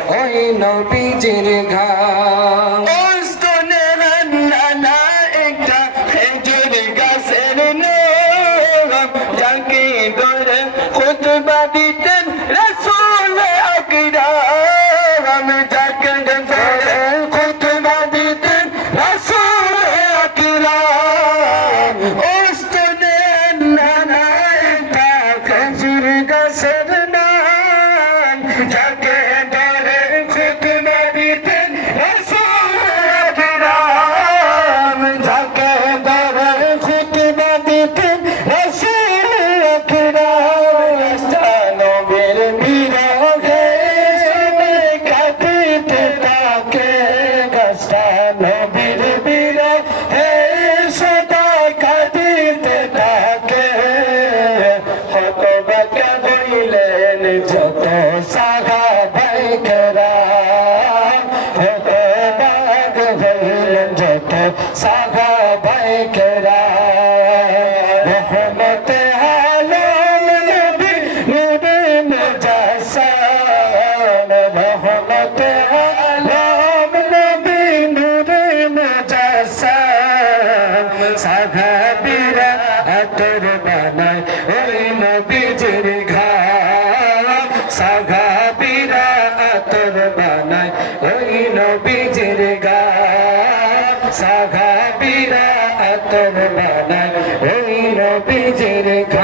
হ্যাঁ, ওই নবীজির ঘাম খুতবা দিতেন রসুল আকরাম। যাকে খুতবা দিতেন রসুল আকরাম। উস্তনের নানা একটা খেজুর গাছের নাম নবীর বীরে হে সদা কাঁদিতে থাকে। হতবাকে বইলেন সাগা বাইকেরাম হতবাগ বইলেন যত সাগা তোর বানায়। ওই নবীজির ঘাম সাঘাবিরা তোর বানায়। ওই নবীজির ঘাম সাঘাবিরা তোর বানায়। ওই নবীজির ঘাম